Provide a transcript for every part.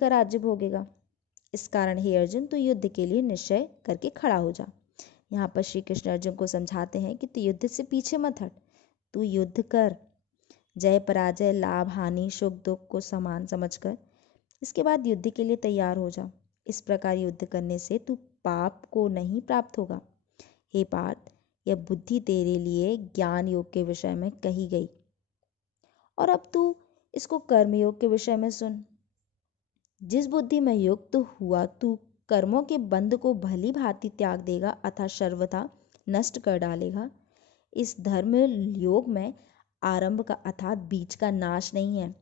का राज्य भोगेगा। इस कारण हे अर्जुन, तू युद्ध के लिए निश्चय करके खड़ा हो जा। यहाँ पर श्री कृष्ण अर्जुन को समझाते हैं कि तू युद्ध से पीछे मत हट, तू युद्ध कर। जय पराजय, लाभ हानि, सुख दुख को समान समझकर इसके बाद युद्ध के लिए तैयार हो जा। इस प्रकार युद्ध करने से तू पाप को नहीं प्राप्त होगा। हे पार्थ, यह बुद्धि तेरे लिए ज्ञान योग के विषय में कही गई, और अब तू इसको कर्म योग के विषय में सुन। जिस बुद्धि में युक्त हुआ तू कर्मों के बंध को भली भांति त्याग देगा अथवा सर्वथा नष्ट कर डालेगा। इस धर्म योग में आरंभ का अर्थात बीज का नाश नहीं है,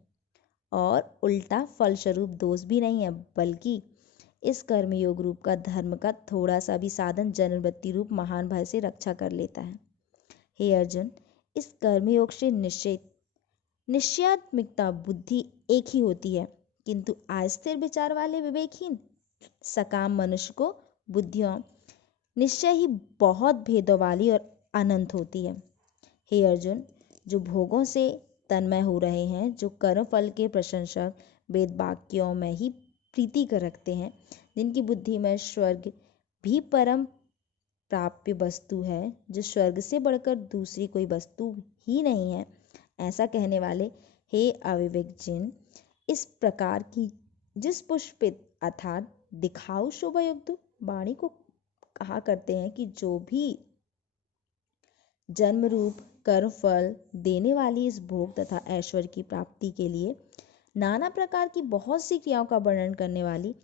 और उल्टा फलस्वरूप दोष भी नहीं है, बल्कि इस कर्मयोग रूप का धर्म का थोड़ा सा भी साधन जन्मवृत्ति रूप महान भय से रक्षा कर लेता है। हे अर्जुन, इस कर्मयोग से निश्चयात्मिकता बुद्धि एक ही होती है, किंतु अस्थिर विचार वाले विवेकहीन सकाम मनुष्य को बुद्धियों निश्चय ही बहुत भेदों वाली और अनंत होती है। हे अर्जुन, जो भोगों से तन्मय हो रहे हैं, जो कर्म फल के प्रशंसक वेद वाक्यों में ही प्रीति कर रखते हैं, जिनकी बुद्धि में स्वर्ग भी परम प्राप्य वस्तु है, जो स्वर्ग से बढ़कर दूसरी कोई वस्तु ही नहीं है, ऐसा कहने वाले हे अविवेक जिन, इस प्रकार की जिस पुष्पित अर्थात दिखाऊ शोभायुक्त वाणी को कहा करते हैं कि जो भी जन्म रूप कर्म फल देने वाली इस भोग तथा ऐश्वर्य की प्राप्ति के लिए नाना प्रकार की बहुत सी क्रियाओं का वर्णन करने वाली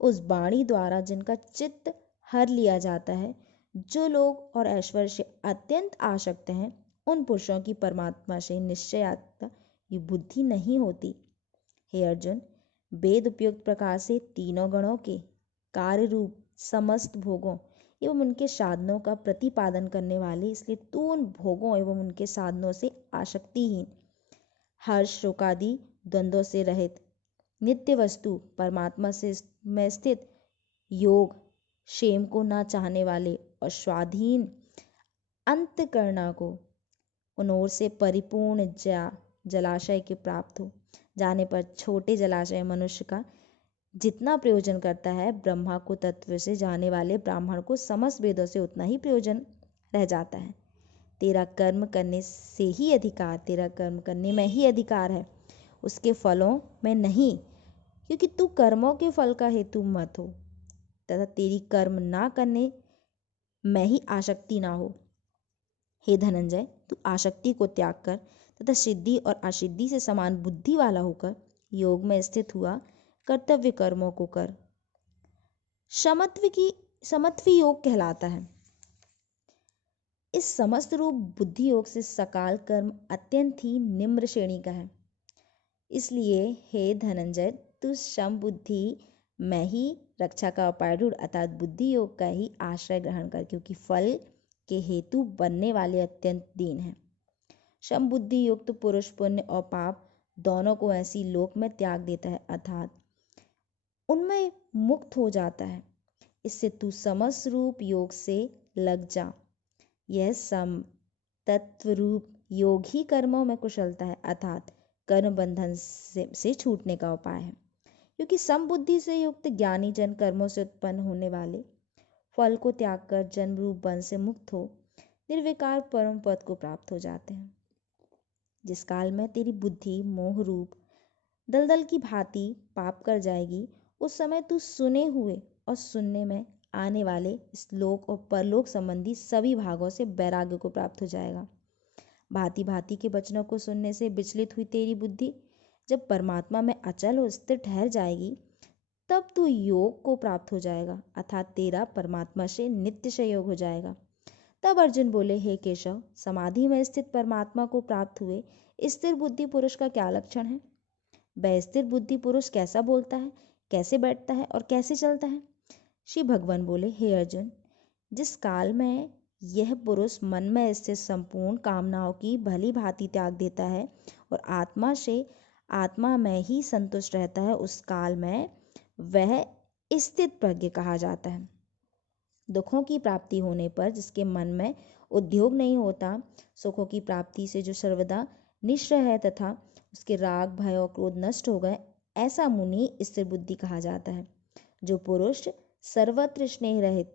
उस वाणी द्वारा जिनका चित्त हर लिया जाता है, जो लोग और ऐश्वर्य से अत्यंत आसक्त हैं, उन पुरुषों की परमात्मा से निश्चयात्मक ये बुद्धि नहीं होती। हे अर्जुन, वेद उपयुक्त प्रकार से तीनों गणों के कार्य रूप समस्त भोगों एवं उनके साधनों का प्रतिपादन करने वाले, इसलिए तू उन भोगों एवं उनके साधनों से आसक्तिहीन, हर्ष शोकादि द्वंद्वों से रहित, नित्य वस्तु परमात्मा से में स्थित, योग क्षेम को ना चाहने वाले और स्वाधीन अंतःकरणा को उन ओर से परिपूर्ण जलाशय के प्राप्त हो जाने पर छोटे जलाशय मनुष्य का जितना प्रयोजन करता है, ब्रह्मा को तत्व से जाने वाले ब्राह्मण को समस्त वेदों से उतना ही प्रयोजन रह जाता है। तेरा कर्म करने से ही अधिकार, तेरा कर्म करने में ही अधिकार है, उसके फलों में नहीं, क्योंकि तू कर्मों के फल का हेतु मत हो तथा तेरी कर्म ना करने में ही आसक्ति ना हो। हे धनंजय, तू आसक्ति को त्याग कर तथा सिद्धि और असिद्धि से समान बुद्धि वाला होकर योग में स्थित हुआ कर्तव्य कर्मों को कर। समत्व योग कहलाता है। इस समस्त रूप बुद्धि योग से सकाल कर्म अत्यंत ही निम्न श्रेणी का है। इसलिए हे धनंजय, तू सम बुद्धि में ही रक्षा का उपाय ढूंढ अर्थात बुद्धि योग का ही आश्रय ग्रहण कर, क्योंकि फल के हेतु बनने वाले अत्यंत दीन है। सम बुद्धि युक्त पुरुष पुण्य और पाप दोनों को ऐसी लोक में त्याग देता है अर्थात उनमें मुक्त हो जाता है। इससे तू समस्त रूप योग से लग जा। यह सम तत्व रूप योग ही कर्मों में कुशलता है अर्थात कर्म बंधन से छूटने का उपाय है, क्योंकि सम बुद्धि से युक्त ज्ञानी जन कर्मों से उत्पन्न होने वाले फल को त्याग कर जन्म रूप बंध से मुक्त हो निर्विकार परम पद को प्राप्त हो जाते हैं। जिस काल में तेरी बुद्धि मोह रूप दलदल की भांति पाप कर जाएगी, उस समय तू सुने हुए और सुनने में आने वाले श्लोक और परलोक संबंधी सभी भागों से वैराग्य को प्राप्त हो जाएगा। भांति भांति के वचनों को सुनने से विचलित हुई तेरी बुद्धि जब परमात्मा में अचल और स्थिर ठहर जाएगी, तब तू योग को प्राप्त हो जाएगा अर्थात तेरा परमात्मा से नित्य संयोग हो जाएगा। तब अर्जुन बोले, हे केशव, समाधि में स्थित परमात्मा को प्राप्त हुए स्थिर बुद्धि पुरुष का क्या लक्षण है? वह स्थिर बुद्धि पुरुष कैसा बोलता है, कैसे बैठता है और कैसे चलता है? श्री भगवान बोले, हे अर्जुन, जिस काल में यह पुरुष मन में स्थित संपूर्ण कामनाओं की भली भांति त्याग देता है और आत्मा में ही संतुष्ट रहता है, उस काल में वह स्थित प्रज्ञ कहा जाता है। दुखों की प्राप्ति होने पर जिसके मन में उद्योग नहीं होता, सुखों की प्राप्ति से जो सर्वदा निश्चय है तथा उसके राग भय और क्रोध नष्ट हो गए, ऐसा मुनि स्थिर बुद्धि कहा जाता है। जो पुरुष सर्वत्र स्नेह रहित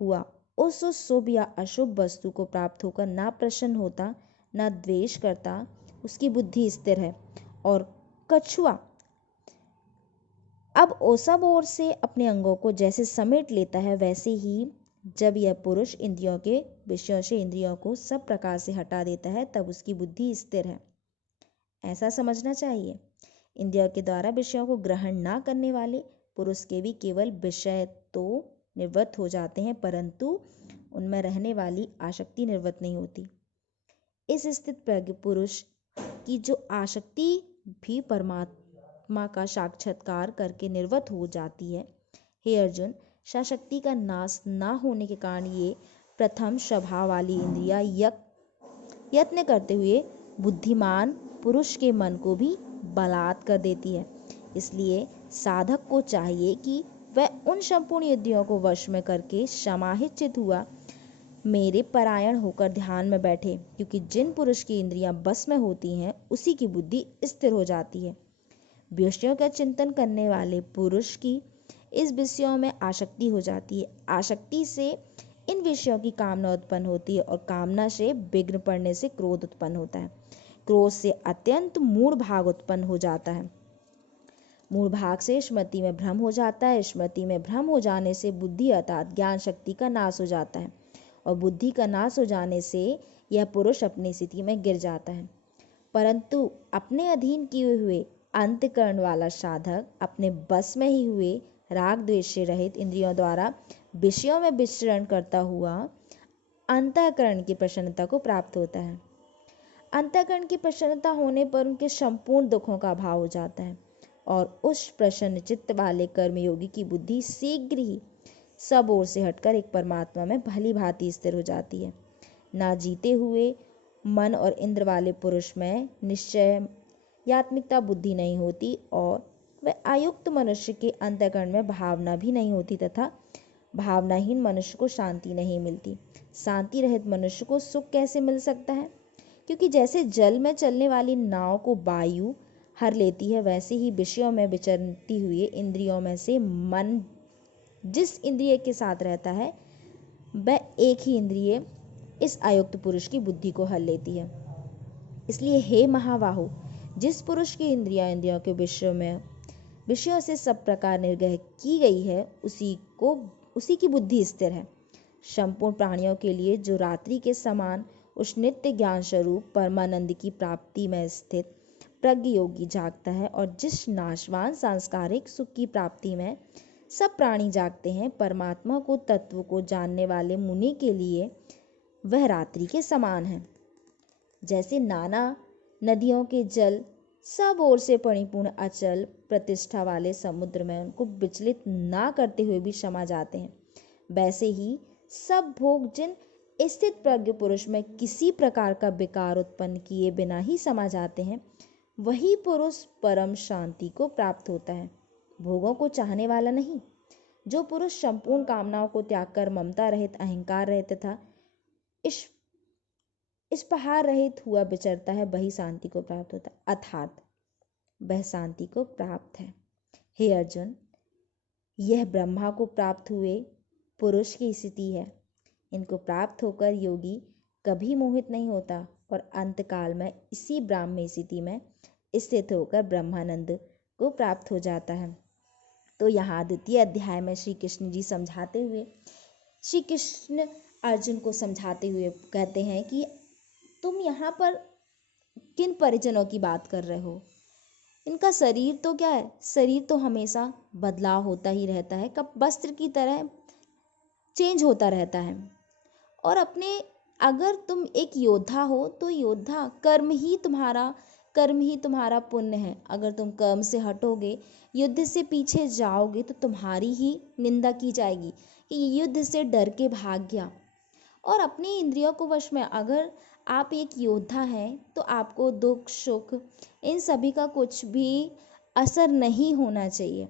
हुआ उस शुभ या अशुभ वस्तु को प्राप्त होकर ना प्रसन्न होता ना द्वेष करता, उसकी बुद्धि स्थिर है। और कछुआ अब ओसब ओर से अपने अंगों को जैसे समेट लेता है, वैसे ही जब यह पुरुष इंद्रियों के विषयों से इंद्रियों को सब प्रकार से हटा देता है, तब उसकी बुद्धि स्थिर है। ऐसा समझना चाहिए। इंद्रियों के द्वारा विषयों को ग्रहण ना करने वाले पुरुष के भी केवल विषय तो निवृत्त हो जाते हैं, परंतु उनमें रहने वाली आसक्ति निवृत्त नहीं होती। इस स्थित प्रज्ञ पुरुष की जो आसक्ति भी परमात्मा का साक्षात्कार करके निवृत्त हो जाती है। हे अर्जुन, शक्ति का नाश ना होने के कारण ये प्रथम स्वभाव वाली इंद्रियां यत्न करते हुए बुद्धिमान पुरुष के मन को भी बलात् कर देती है। इसलिए साधक को चाहिए कि वह उन संपूर्ण इंद्रियों को वश में करके समाहित चित हुआ मेरे परायण होकर ध्यान में बैठे, क्योंकि जिन पुरुष की इंद्रियां बस में होती हैं उसी की बुद्धि स्थिर हो जाती है। विषयों का चिंतन करने वाले पुरुष की इस विषयों में आसक्ति हो जाती है। आसक्ति से इन विषयों की कामना उत्पन्न होती है और कामना से विघ्न पड़ने से क्रोध उत्पन्न होता है। क्रोध से अत्यंत मूढ़ भाग उत्पन्न हो जाता है। मूढ़ भाग से स्मृति में भ्रम हो जाता है। स्मृति में भ्रम हो जाने से बुद्धि अर्थात ज्ञान शक्ति का नाश हो जाता है और बुद्धि का नाश हो जाने से यह पुरुष अपनी स्थिति में गिर जाता है। परंतु अपने अधीन किए हुए अंतःकरण वाला साधक अपने बस में ही हुए राग द्वेष से रहित इंद्रियों द्वारा विषयों में विचरण करता हुआ अंतःकरण की प्रसन्नता को प्राप्त होता है। अंतःकरण की प्रसन्नता होने पर उनके संपूर्ण दुखों का अभाव हो जाता है और उस प्रसन्न चित्त वाले कर्मयोगी की बुद्धि शीघ्र ही सब ओर से हटकर एक परमात्मा में भली भांति स्थिर हो जाती है। ना जीते हुए मन और इंद्र वाले पुरुष में निश्चय यात्मिकता बुद्धि नहीं होती और वह आयुक्त मनुष्य के अंतःकरण में भावना भी नहीं होती तथा भावनाहीन मनुष्य को शांति नहीं मिलती। शांति रहित मनुष्य को सुख कैसे मिल सकता है? क्योंकि जैसे जल में चलने वाली नाव को वायु हर लेती है, वैसे ही विषयों में विचरती हुई इंद्रियों में से मन जिस इंद्रिय के साथ रहता है वह एक ही इंद्रिय इस आयुक्त पुरुष की बुद्धि को हर लेती है। इसलिए हे महाबाहो, जिस पुरुष की इंद्रियों के विषयों से सब प्रकार निर्ग्रह की गई है, उसी की बुद्धि स्थिर है। संपूर्ण प्राणियों के लिए जो रात्रि के समान उस नित्य ज्ञान स्वरूप परमानंद की प्राप्ति में स्थित प्रज्ञ योगी जागता है और जिस नाशवान सांसारिक सुख की प्राप्ति में सब प्राणी जागते हैं, परमात्मा को तत्व को जानने वाले मुनि के लिए वह रात्रि के समान है। जैसे नाना नदियों के जल सब ओर से परिपूर्ण अचल प्रतिष्ठा वाले समुद्र में उनको विचलित ना करते हुए भी समा जाते हैं, वैसे ही सब भोग जिन स्थित प्रज्ञ पुरुष में किसी प्रकार का विकार उत्पन्न किए बिना ही समा जाते हैं, वही पुरुष परम शांति को प्राप्त होता है, भोगों को चाहने वाला नहीं। जो पुरुष संपूर्ण कामनाओं को त्याग कर ममता रहित, अहंकार रहित तथा इस पहाड़ रहित हुआ विचरता है, वही शांति को प्राप्त होता है, अर्थात वह शांति को प्राप्त है। हे अर्जुन, यह ब्रह्मा को प्राप्त हुए पुरुष की स्थिति है। इनको प्राप्त होकर योगी कभी मोहित नहीं होता और अंतकाल में इसी ब्राह्मी स्थिति में स्थित होकर ब्रह्मानंद को प्राप्त हो जाता है। तो यहाँ द्वितीय अध्याय में श्री कृष्ण जी समझाते हुए, श्री कृष्ण अर्जुन को समझाते हुए कहते हैं कि तुम यहाँ पर किन परिजनों की बात कर रहे हो? इनका शरीर तो क्या है, शरीर तो हमेशा बदलाव होता ही रहता है, कब वस्त्र की तरह चेंज होता रहता है। और अगर तुम एक योद्धा हो तो योद्धा कर्म ही तुम्हारा पुण्य है। अगर तुम कर्म से हटोगे, युद्ध से पीछे जाओगे, तो तुम्हारी ही निंदा की जाएगी कि युद्ध से डर के भाग गया। और अपनी इंद्रियों को वश में, अगर आप एक योद्धा हैं तो आपको दुख सुख इन सभी का कुछ भी असर नहीं होना चाहिए।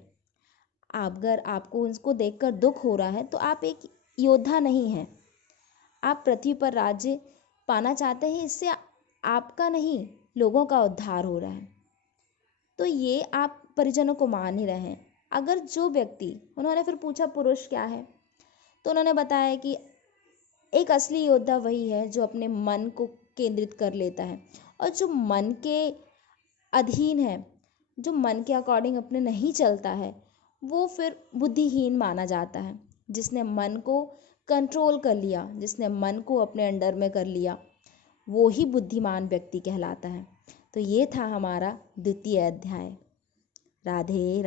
अगर आपको उनको देखकर दुख हो रहा है तो आप एक योद्धा नहीं हैं। आप पृथ्वी पर राज्य पाना चाहते हैं, इससे आपका नहीं लोगों का उद्धार हो रहा है। तो ये आप परिजनों को मान ही रहे हैं। अगर जो व्यक्ति, उन्होंने फिर पूछा पुरुष क्या है, तो उन्होंने बताया कि एक असली योद्धा वही है जो अपने मन को केंद्रित कर लेता है और जो मन के अधीन है, जो मन के अकॉर्डिंग अपने नहीं चलता है, वो फिर बुद्धिहीन माना जाता है। जिसने मन को कंट्रोल कर लिया, जिसने मन को अपने अंडर में कर लिया, वो ही बुद्धिमान व्यक्ति कहलाता है। तो ये था हमारा द्वितीय अध्याय। राधे।